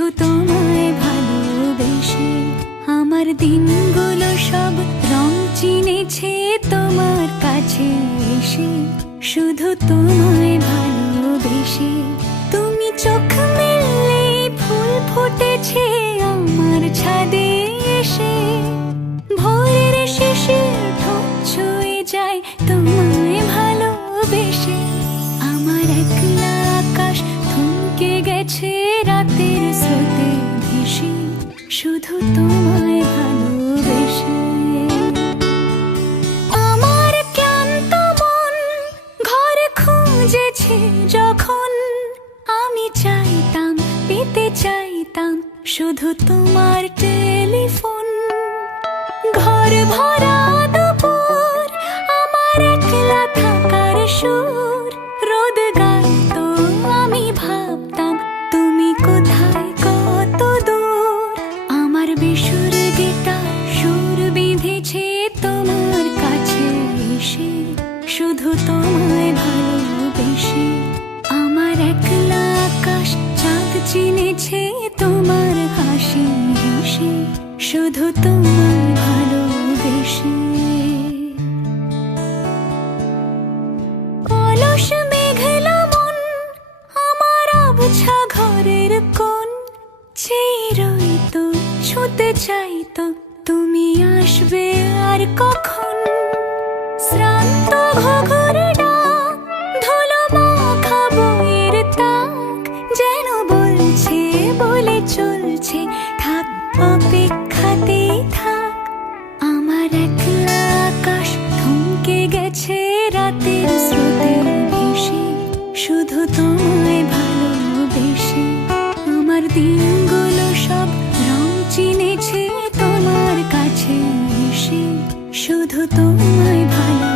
শুধু তোমায় ভালোবেসে। আমার দিনগুলো সব রং চিনেছে তোমার কাছে এসে, শুধু তোমায় ভালোবেসে। তুমি চোখ মেললে ফুল ফুটেছে আমার ছাদে এসে, ভোরের শেষে ঠোঁট ছুঁয়ে যায় তোমায় ভালোবেসে। আমার একলা আকাশ থমকে গেছে রাতের স্রোতে ভেসে, শুধু তোমায় ভালোবেসে। আমার ক্লান্ত মন ঘরে খুঁজেছে যখন, আমি চাইতাম পেতে চাইতাম শুধু তোমার টেলিফোন। ঘর ভরা দুপুর আমার একলা থাকার সুর, রোদ গাইতো আমি ভাবতাম তুমি কোথায় কত দূর। আমার বেসুর গিটার সুর বিঁধেছে তোমার কাছে এসে, শুধু তোমায় ভালোবেসে। আমার একলা আকাশ চাঁদ চিনেছে তোমার হাসি হেসে, শুধু তোমায় ভালোবেসে। অলস মেঘলা মন আমার আবছা ঘরের কোণ, চেয়ে রইতো ছুঁতে চাইতো তুমি আসবে আর কখন। শ্রান্ত ঘুঘুর ডাক, ধুলো মাখা বইয়ের তাক, যেন বলছে বলে চলছে থাক অপেক্ষাতেই থাক। আমার একলা আকাশ থমকে গেছে রাতের স্রোতে ভেসে, শুধু তোমায় ভালোবেসে। আমার দিনগুলো সব রং চিনেছে তোমার কাছে এসে, শুধু তোমায় ভালো